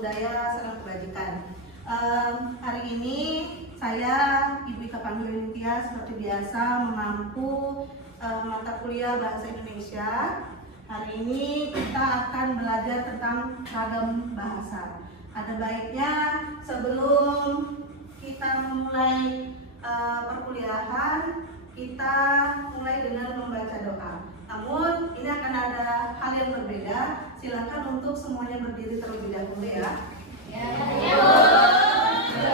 budaya, salam kebajikan. Hari ini saya, Ibu Ika Panggilintia, seperti biasa memampu mata kuliah Bahasa Indonesia. Hari ini kita akan belajar tentang ragam bahasa. Ada baiknya sebelum kita memulai perkuliahan, kita mulai dengan membaca doa. Namun ini akan ada hal yang berbeda. Silakan untuk semuanya berdiri terlebih dahulu ya.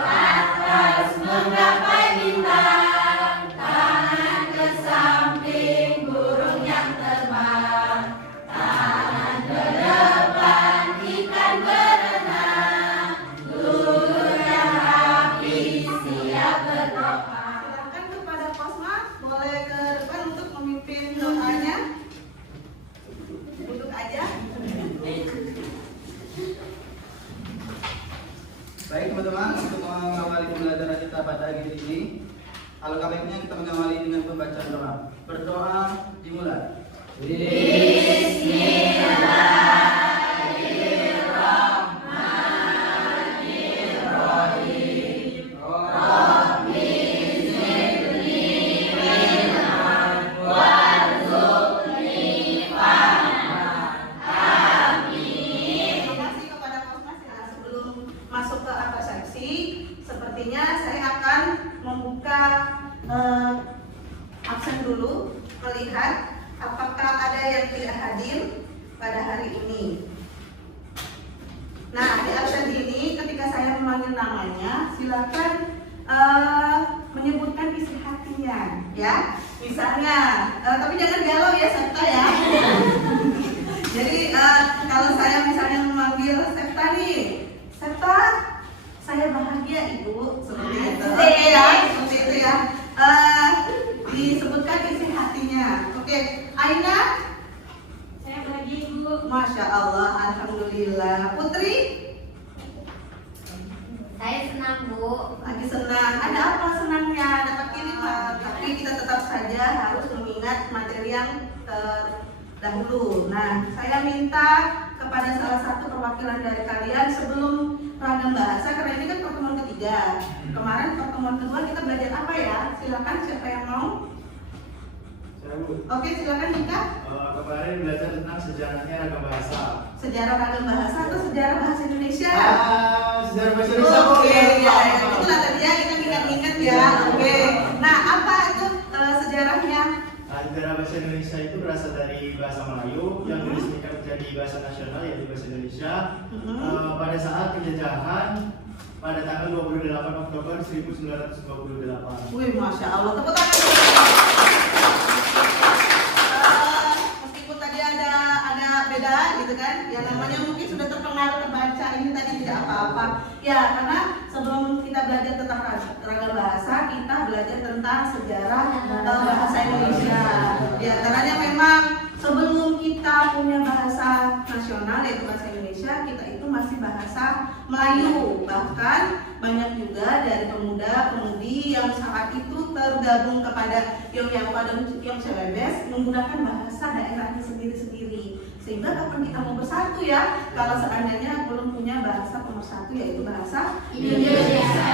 Atas menggapai bintang, tangan ke samping burung yang terbang, tangan ke depan ikan berenang, guru yang rapi siap berdoa. Silakan kepada Kosma, boleh ke depan untuk memimpin doanya. Duduk aja. Baik teman-teman, untuk mengawali pembelajaran kita pada hari ini, alangkah baiknya kita mengawali dengan pembacaan doa. Berdoa dimulai. Sepertinya saya akan membuka absen dulu, melihat apakah ada yang tidak hadir pada hari ini. Nah, di absen ini ketika saya memanggil namanya, silakan menyebutkan isi hatinya, ya. Misalnya, tapi jangan galau ya, Septa ya. Jadi kalau saya misalnya memanggil Septa nih, Septa, saya bahagia Ibu, seperti itu. Ya, seperti itu ya. Disebutkan isi hatinya. Oke, Aina? Saya bahagia Ibu. Masya Allah, alhamdulillah. Putri? Saya senang Bu. Lagi senang. Ada apa senangnya? Dapat kirim tapi kita tetap saja harus mengingat materi yang terdahulu. Nah, saya minta kepada salah satu perwakilan dari kalian sebelum ragam bahasa, karena ini kan pertemuan ketiga. Kemarin pertemuan kedua kita belajar apa ya? Silakan siapa yang mau? Saya Bu. Oke, silakan Nika. Kemarin belajar tentang sejarahnya ragam bahasa. Sejarah ragam bahasa atau sejarah bahasa Indonesia? Sejarah bahasa Indonesia. Oke, ya, itulah tadi ya, kita ingat-ingat ya. Oke. Nah, apa itu sejarahnya? Sejarah bahasa Indonesia itu berasal dari bahasa Melayu yang diresmikan menjadi bahasa nasional, yaitu bahasa Indonesia. Pada saat penjajahan pada tanggal 28 Oktober 1928. Wih, Masya Allah, tepuk tangan. Meskipun tadi ada beda gitu kan, yang namanya mungkin sudah terpengaruh terbaca, ini tadi tidak apa-apa. Ya, karena sebelum kita belajar tentang ragam bahasa, kita belajar tentang sejarah bahasa Indonesia. Di antaranya memang sebelum kita punya bahasa nasional yaitu bahasa Indonesia, kita itu masih bahasa Melayu. Bahkan banyak juga dari pemuda-pemudi yang saat itu tergabung kepada Yogyakarta dan Yom Celebes menggunakan bahasa daerahnya sendiri-sendiri. Sehingga kapan kita mau bersatu ya, kalau seandainya belum punya bahasa pemersatu yaitu bahasa Indonesia.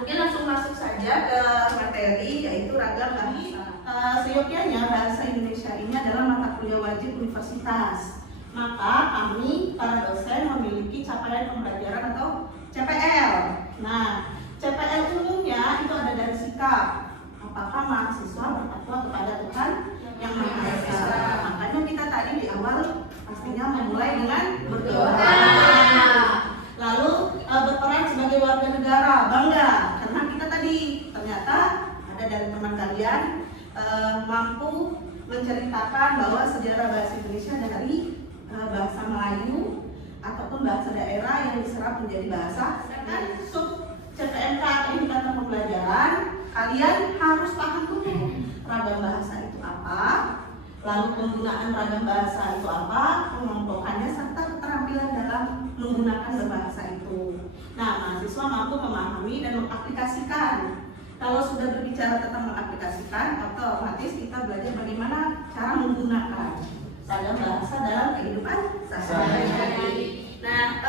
Mungkin langsung masuk saja ke materi yaitu ragam bahasa. Seyogyanya bahasa Indonesia ini adalah mata kuliah wajib universitas. Maka kami para dosen memiliki capaian pembelajaran atau CPL. Nah, CPL umumnya itu ada dari sikap. Apakah mahasiswa bertakwa kepada Tuhan yang Maha Esa. Makanya kita tadi di awal pastinya memulai dengan berdoa. Lalu berperan sebagai warga negara, bangga karena kita tadi ternyata ada dari teman kalian mampu menceritakan bahwa sejarah bahasa Indonesia dari bahasa Melayu ataupun bahasa daerah yang diserap menjadi bahasa. Kan sub CPNK atau indikator pembelajaran, kalian harus paham dulu ragam bahasa itu apa, lalu penggunaan ragam bahasa itu apa, pengelompokannya serta keterampilan dalam menggunakan berbahasa itu. Nah, mahasiswa mampu memahami dan mengaplikasikan. Kalau sudah berbicara tentang mengaplikasikan, otomatis kita belajar bagaimana cara menggunakan ragam bahasa dalam kehidupan sehari-hari. Nah,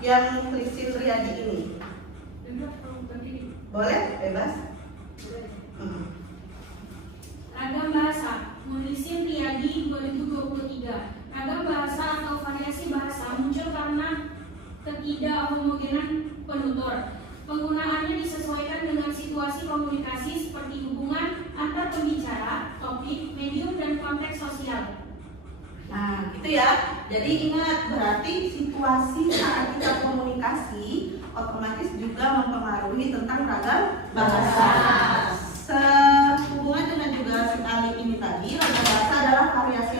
yang Christine Riyadi ini? Boleh? Bebas? Ragam bahasa Christine Riyadi 2023. Ragam bahasa atau variasi bahasa muncul karena ketidakhomogenan penutur. Penggunaannya disesuaikan dengan situasi komunikasi seperti hubungan antar pembicara, topik, medium, dan konteks sosial. Nah, gitu ya. Jadi ingat, berarti situasi saat kita komunikasi otomatis juga mempengaruhi tentang ragam bahasa. Sehubungan dengan juga sekali ini tadi, ragam bahasa adalah variasi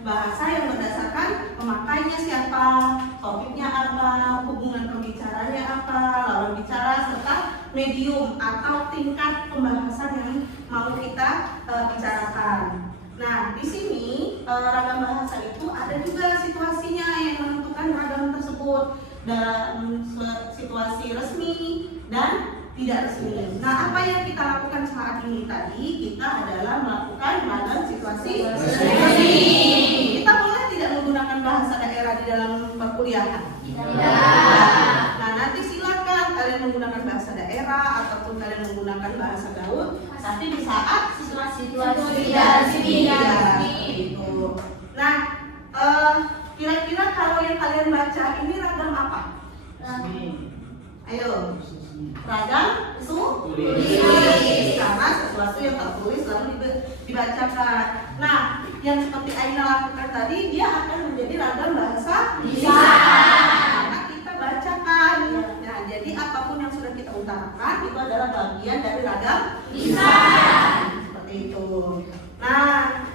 bahasa yang berdasarkan pemakainya siapa, topiknya apa, hubungan pembicaranya apa, lawan bicara, serta medium atau tingkat pembahasan yang mau kita bicarakan. Nah, di sini ragam bahasa itu ada juga situasinya yang menentukan ragam tersebut, dalam situasi resmi dan tidak resmi. Nah, apa yang kita lakukan saat ini tadi? Kita adalah melakukan ragam situasi resmi. Kita boleh tidak menggunakan bahasa daerah di dalam perkuliahan? Tidak. Nah, nanti silakan kalian menggunakan bahasa daerah ataupun kalian menggunakan bahasa gaul, tapi di saat situasi resmi. Gitu. Nah, kira-kira kalau yang kalian baca ini ragam apa? Ayo. Ragam tulis, karena sesuatu yang tertulis lalu dibacakan. Nah, yang seperti Aina lakukan tadi, dia akan menjadi ragam bahasa lisan karena kita bacakan. Nah, jadi apapun yang sudah kita utarakan itu adalah bagian dari ragam lisan. Seperti itu. Nah,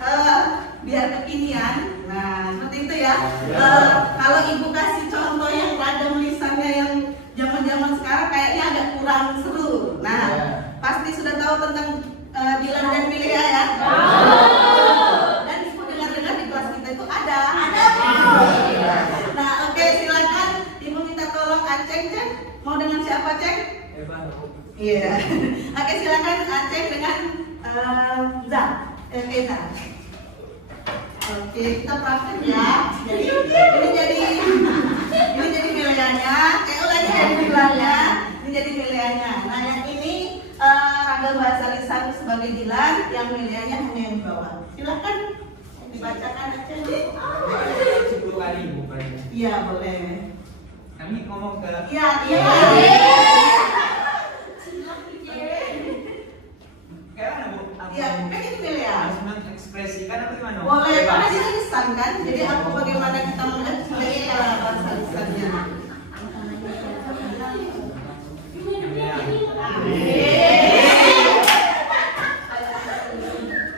biar kekinian, nah seperti itu ya. Kalau ibu kasih contoh yang ragam lisannya yang zaman-zaman sekarang kayaknya agak kurang seru. Nah, pasti sudah tahu tentang Dilan dan Milea ya. Dan ibu dengar-dengar di kelas kita itu ada. Nah, oke, silakan ibu minta tolong Aceng, Ceng. Mau dengan siapa, Ceng? Iya. Oke, silakan Aceng dengan Zah. Eza. Oke, kita praktek ya. Jadi ini jadi Mileanya. Lagi jadi Dilannya. Ini jadi Mileanya. Nah, yang ini ragam bahasa lisan sebagai Dilan, yang Mileanya hanya yang di bawah. Silakan dibacakan aja. 10 kali bukan? Iya, boleh. Kami ngomong ke Iya. kayak mana bu? Iya, kan ini Milea. Harus mengekspresikan apa gimana? Boleh, karena dia lisan kan. Jadi aku bagaimana kita mengekspresikan bahasa lisannya.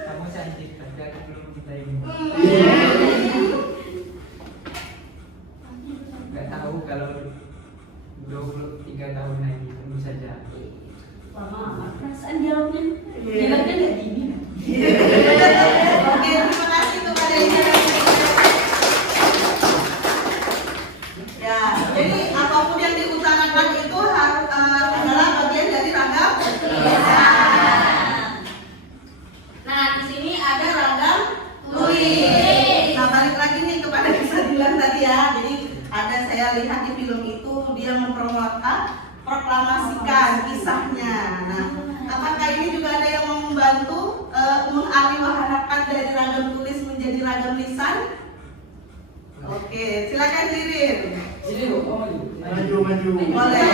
Kamu cantik, tapi aku belum mencintaimu. Gak tahu kalau 23 tahun lagi, tunggu saja. Perasaan dialognya Iya. kan nggak gini. Oke, terima kasih kepada Ina. Ya, jadi apapun yang diutarakan itu adalah bagian dari ragam lisan. Nah, di sini ada ragam tulis. Nah, balik lagi nih kepada kisah Dilan tadi ya. Jadi ada saya lihat di film itu dia memproklamasikan kisahnya. Nah, apakah ini juga ada yang mau membantu mengalihwahanakan dari ragam tulis menjadi ragam lisan? Oke, silakan Ririn. Sini bu, oh maju. Maju. Boleh.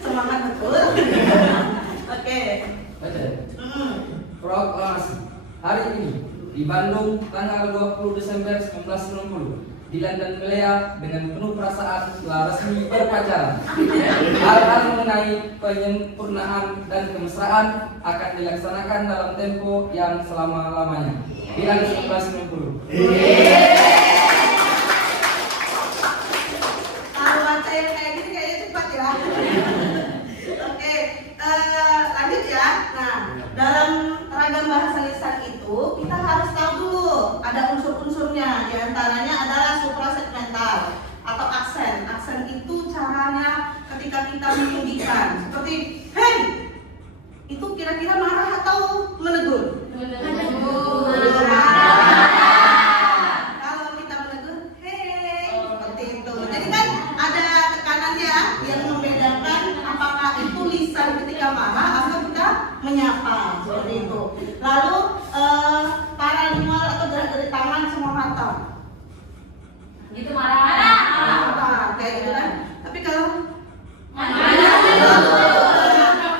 Semangat betul. Oke. Baca. Proklamasi. Hari ini di Bandung tanggal 20 Desember 1960, Dilan dan Milea dengan penuh perasaan telah resmi berpacaran. Hal-hal mengenai penyempurnaan dan kemesraan akan dilaksanakan dalam tempo yang selama-lamanya. Dilan 1960. Kalau baca yang kayak gini kayaknya cepat ya. Oke, lanjut ya. Nah, dalam ragam bahasa lisan itu kita harus tahu dulu ada unsur-unsurnya. Di antaranya adalah suprasegmental atau aksen. Aksen itu caranya ketika kita meninggikan. Seperti hey, itu kira-kira marah atau menegur? Menegur. Kalau menyapa seperti itu. Lalu paralingual atau gerak-gerik tangan semua mata. Itu marah-marah. Mata kayak gitu kan. Tapi kalau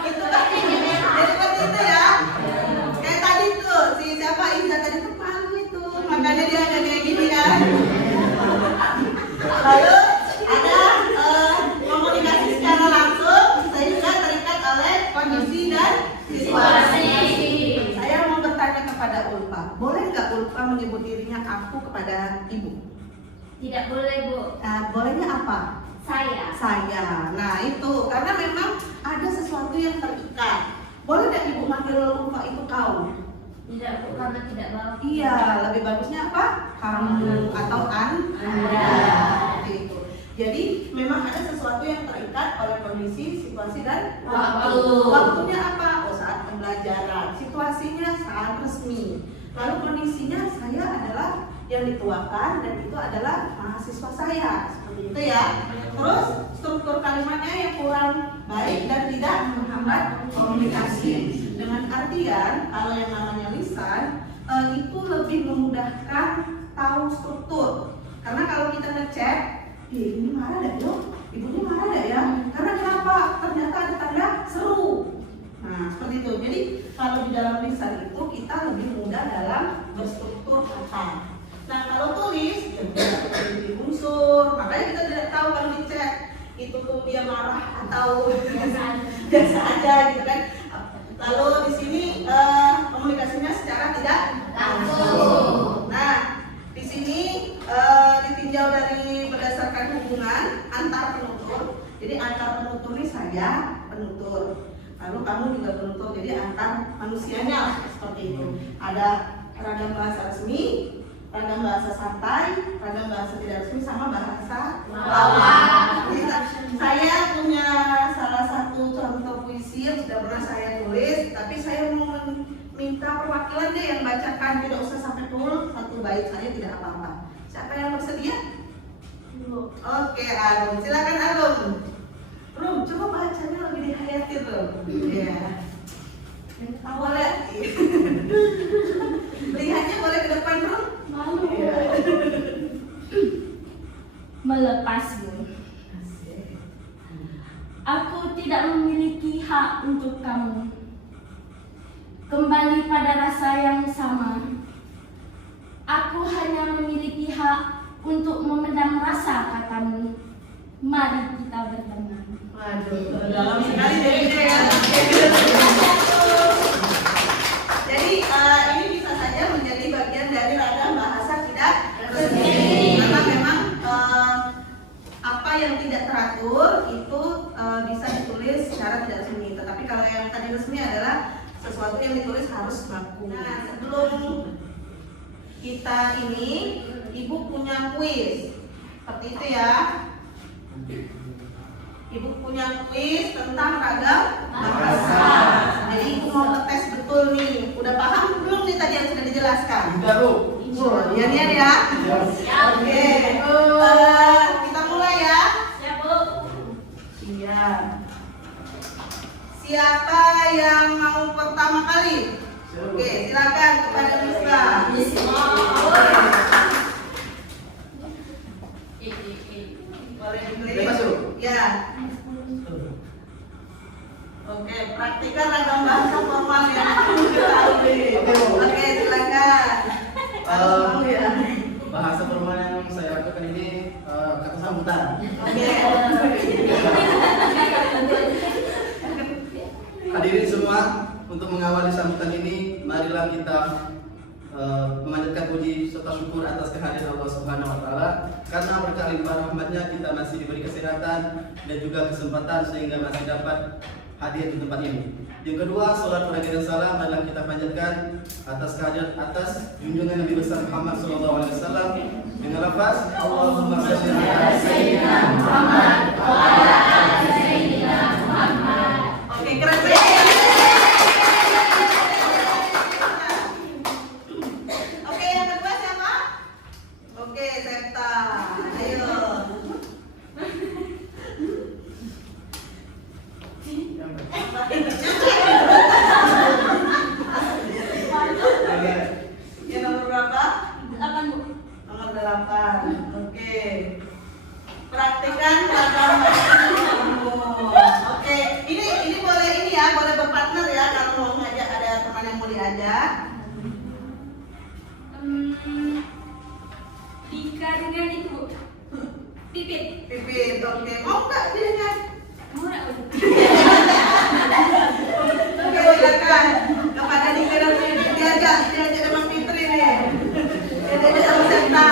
itu kan jadi seperti itu ya. Kayak tadi tuh si siapa Iza tadi tuh malu itu, makanya dia ada kayak gini kan. Lalu ada komunikasi secara langsung, saya juga terikat oleh kondisi dan situasi. Saya mau bertanya kepada Ulfa, boleh nggak Ulfa menyebut dirinya aku kepada ibu? Tidak boleh, Bu. Bolehnya apa? Saya. Saya. Nah itu karena memang ada sesuatu yang terikat. Boleh nggak ibu manggil Ulfa itu kau? Tidak, Bu, karena tidak mau. Iya, lebih bagusnya apa? Kamu atau Anda. Seperti itu. Jadi memang ada sesuatu yang terikat oleh kondisi, situasi dan waktu. Waktunya apa? Oh, saat pembelajaran. Situasinya saat resmi. Lalu kondisinya saya adalah yang dituakan dan itu adalah mahasiswa saya. Seperti itu ya. Terus struktur kalimatnya yang kurang baik dan tidak menghambat komunikasi. Dengan artian kalau yang namanya lisan itu lebih memudahkan tahu struktur. Karena kalau kita ngecek, ini marah dah yo, ibunya marah dah ya. Karena kenapa? Ternyata ada tanda seru. Nah seperti itu. Jadi kalau di dalam lisan itu kita lebih mudah dalam berstruktur kata. Nah kalau tulis, jadi unsur. Makanya kita tidak tahu kalau dicek itu tuh dia marah atau biasa aja gitu kan. Lalu di sini komunikasinya secara tidak langsung. Nah, di sini ditinjau dari berdasarkan hubungan antar penutur. Jadi antar penutur ini saya penutur. Lalu kamu juga penutur. Jadi antar manusianya seperti itu. Ada ragam bahasa resmi, ragam bahasa santai, ragam bahasa tidak resmi, sama bahasa lawan. Saya punya salah satu contoh puisi yang sudah pernah saya tulis, tapi saya mau minta perwakilan deh yang bacakan, tidak usah sampai full satu bait, saya tidak apa-apa. Siapa yang bersedia? Oke, Arum, silakan Arum. Rum, coba bacanya lebih dihayatin Rum. Iya. Boleh. Lihatnya boleh ke depan Rum. Malu. Iya. Melepasmu. Aku tidak memiliki hak untuk kamu. Kembali pada rasa yang sama. Aku hanya memiliki hak untuk memendam rasa katamu. Mari kita berteman. Waduh, dalam sekali jadinya ya. Jadi ini bisa saja menjadi bagian dari ragam bahasa tidak resmi. Karena memang apa yang tidak teratur itu bisa ditulis secara tidak resmi. Tetapi kalau yang tadi resmi adalah sesuatu yang ditulis harus baku. Nah, sebelum kita ini, Ibu punya kuis seperti itu ya. Ibu punya kuis tentang ragam bahasa. Jadi Ibu mau ngetes betul nih. Udah paham belum nih tadi yang sudah dijelaskan? Udah, Bu. Iya nih ya. Oke. Kita mulai ya. Siap, Bu. Iya. Siapa yang mau pertama kali? Oke, silakan kepada Misra. Boleh dipilih. Bebas, Bu. Ya. Oke, praktikan ragam bahasa formal ya. Oke, silakan. Mau ya. Bahasa formal yang saya lakukan ini kata sambutan. Oke. Hadirin semua, untuk mengawali sambutan ini, marilah kita memanjatkan puji serta syukur atas kehadiran Allah Subhanahu wa taala. Karena berkah limpah rahmatnya kita masih diberi kesehatan dan juga kesempatan sehingga masih dapat hadir di tempat ini. Yang kedua, salat dan salam adalah kita panjatkan atas kehadiran atas junjungan Nabi besar Muhammad sallallahu alaihi wasallam dengan lafaz Allahumma shalli ala sayyidina Muhammad wa ala ali sayyidina Muhammad. Oke, keren. Oke, yang kedua siapa? Oke, Septa. Ayo. Yang diajak. Dika dengan itu Pipit. Pipit, oke. Mau nggak diajak? Mau nggak? Oke, silakan. Kepada Dika dan Pipit diajak sama Fitri nih. Diajak sama Seta.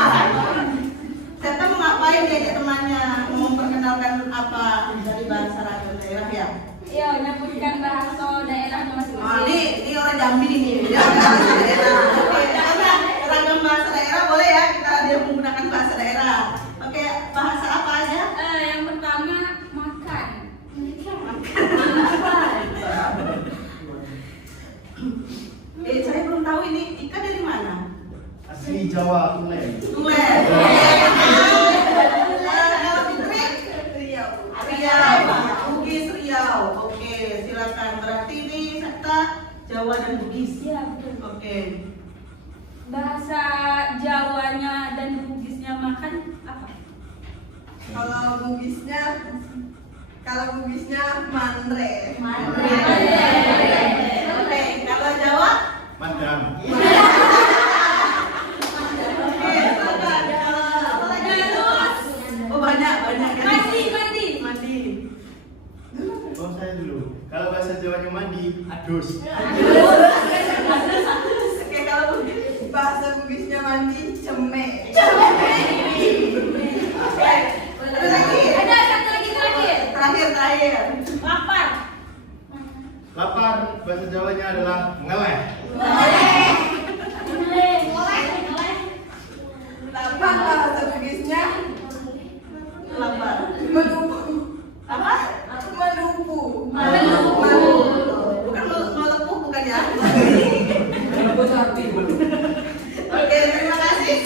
Seta mau ngapain diajak temannya? Mau memperkenalkan apa dari bahasa radio daerah ya? Iya, nyebutkan bahasa daerahnya Oh, masing-masing. ini orang Jambi nih. Dia bahasa daerah. Oke, karena ragam bahasa daerah boleh ya dia menggunakan bahasa daerah. Oke, bahasa apa aja? Yang pertama makan. Saya belum tahu ini Ika dari mana? Asli Jawa, Tulen. Tulen. Kalau Fitri? Riau. Bugis Riau. Oke, silakan. Berarti ini serta Jawa dan Bugis. Iya, betul. Oke. Bahasa Jawanya dan Bugisnya makan apa? Kalau Bugisnya mandre. Oke, kalau Jawa? Madam. Oke, silakan. Kalau apa lagi? Oh, banyak ya. Mandi. Oh, saya dulu. Kalau bahasa Jawanya mandi, adus. Oke, kalau Bugis? Bahasa Bugisnya mandi ceme. Oke. Ada lagi? Ada satu lagi terakhir. Terakhir. Lapar. Lapar, bahasa Jawanya adalah ngeleh. Lapar bahasa Bugisnya Lapar. menupu. Apa? Menupu. Bukan melepuh bukan ya? Rebut hati belum. Oke, terima kasih.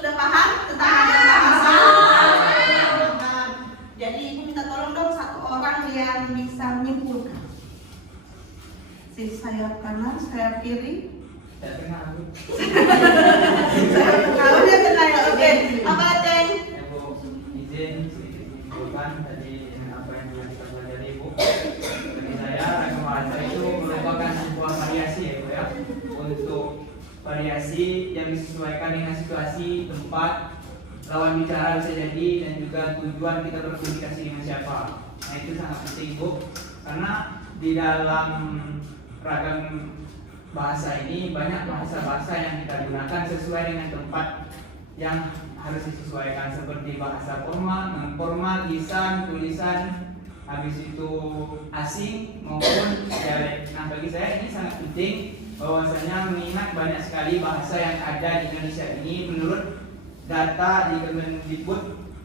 Sudah paham tentang bahasa? Jadi ibu minta tolong dong satu orang yang bisa menyimpulkan. Sayap kanan, sayap kiri. Saya tengah aku. Kalau dia tengah ya, oke. Apa Ceng? Ya Bu, izin sedikit menyimpulkan tadi dengan apa yang telah kita pelajari Bu. Bagi saya variasi yang disesuaikan dengan situasi, tempat, lawan bicara bisa jadi, dan juga tujuan kita berkomunikasi dengan siapa. Nah itu sangat penting Bu, karena di dalam ragam bahasa ini banyak bahasa-bahasa yang kita gunakan sesuai dengan tempat yang harus disesuaikan, seperti bahasa formal, non formal, lisan, tulisan, habis itu asing maupun dialek. Nah bagi saya ini sangat penting bahwasanya mengingat banyak sekali bahasa yang ada di Indonesia ini. Menurut data di Kemendikbud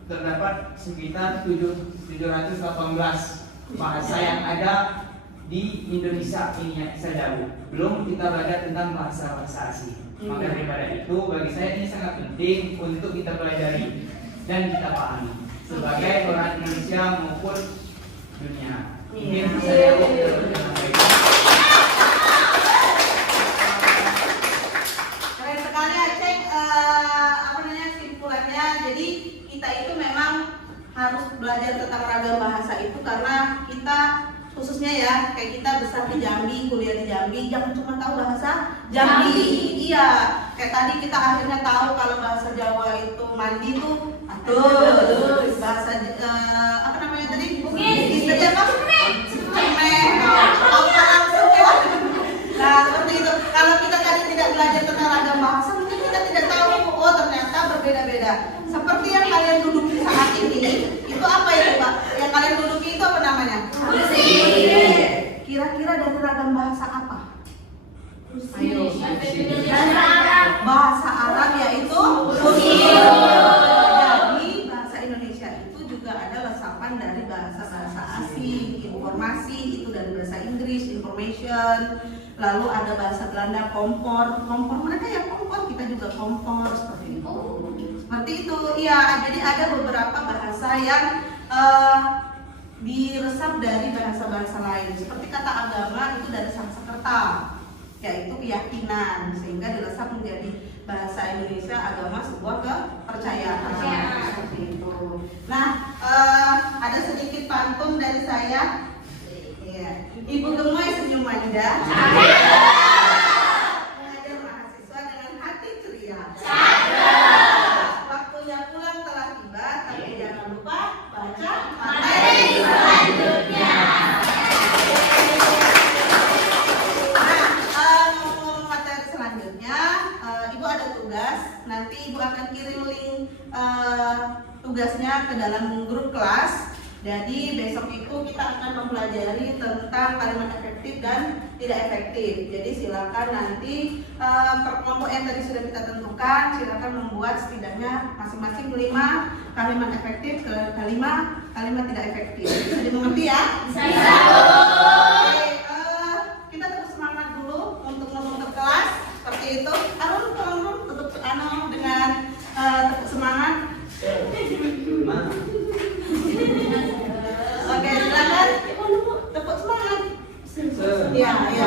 terdapat sekitar 718 bahasa yang ada di Indonesia ini yang saja Bu. Belum kita belajar tentang bahasa-bahasa asing. Maka daripada itu bagi saya ini sangat penting untuk kita pelajari dan kita pahami sebagai orang Indonesia maupun dunia. Mungkin saya Keren sekali Aceng, simpulannya. Jadi kita itu memang harus belajar tentang ragam bahasa itu karena kita khususnya ya, kayak kita besar di Jambi, kuliah di Jambi, jangan cuma tahu bahasa Jambi. Iya, kayak tadi kita akhirnya tahu kalau bahasa Jawa itu mandi tuh aduh, bahasa apa namanya tadi? Bugis. Tadi apa? Cemeh. Tahu langsung ya. Nah, seperti itu. Kalau kita tadi tidak belajar tentang ragam bahasa, mungkin kita tidak tahu oh ternyata berbeda-beda. Seperti yang kalian duduki saat ini, itu apa ya Pak? Yang kalian duduki itu apa namanya? Kira-kira dari ragam bahasa apa? Ayo. Bahasa Arab yaitu Jadi bahasa Indonesia itu juga ada resapan dari bahasa-bahasa asing. Informasi itu dari bahasa Inggris, information. Lalu ada bahasa Belanda kompor. Kompor mereka ya kompor, kita juga kompor seperti itu. Seperti itu. Iya, jadi ada beberapa bahasa yang diresap dari bahasa-bahasa lain. Seperti kata agama itu dari Sanskerta, yaitu keyakinan, sehingga diresap menjadi bahasa Indonesia agama sebuah kepercayaan. Seperti itu. Nah, ada sedikit pantun dari saya. Iya. Ibu Gemoy senyum manja. Mengajar mahasiswa dengan hati ceria. Waktunya pulang telah tiba, tapi jangan lupa baca materi selanjutnya. Ngomong materi selanjutnya, Ibu ada tugas. Nanti Ibu akan kirim link tugasnya ke dalam grup kelas. Jadi besok itu kita akan mempelajari tentang kalimat efektif dan tidak efektif. Jadi silakan nanti per kelompok yang tadi sudah kita tentukan, silakan membuat setidaknya masing-masing 5 kalimat efektif ke 5 kalimat tidak efektif. Bisa dimengerti ya? Bisa. Oke, kita terus semangat dulu untuk ngomong ke kelas seperti itu. Arun, tolong tutup dengan tetap semangat. Oke, silakan. Tepuk semangat. Ya, ya.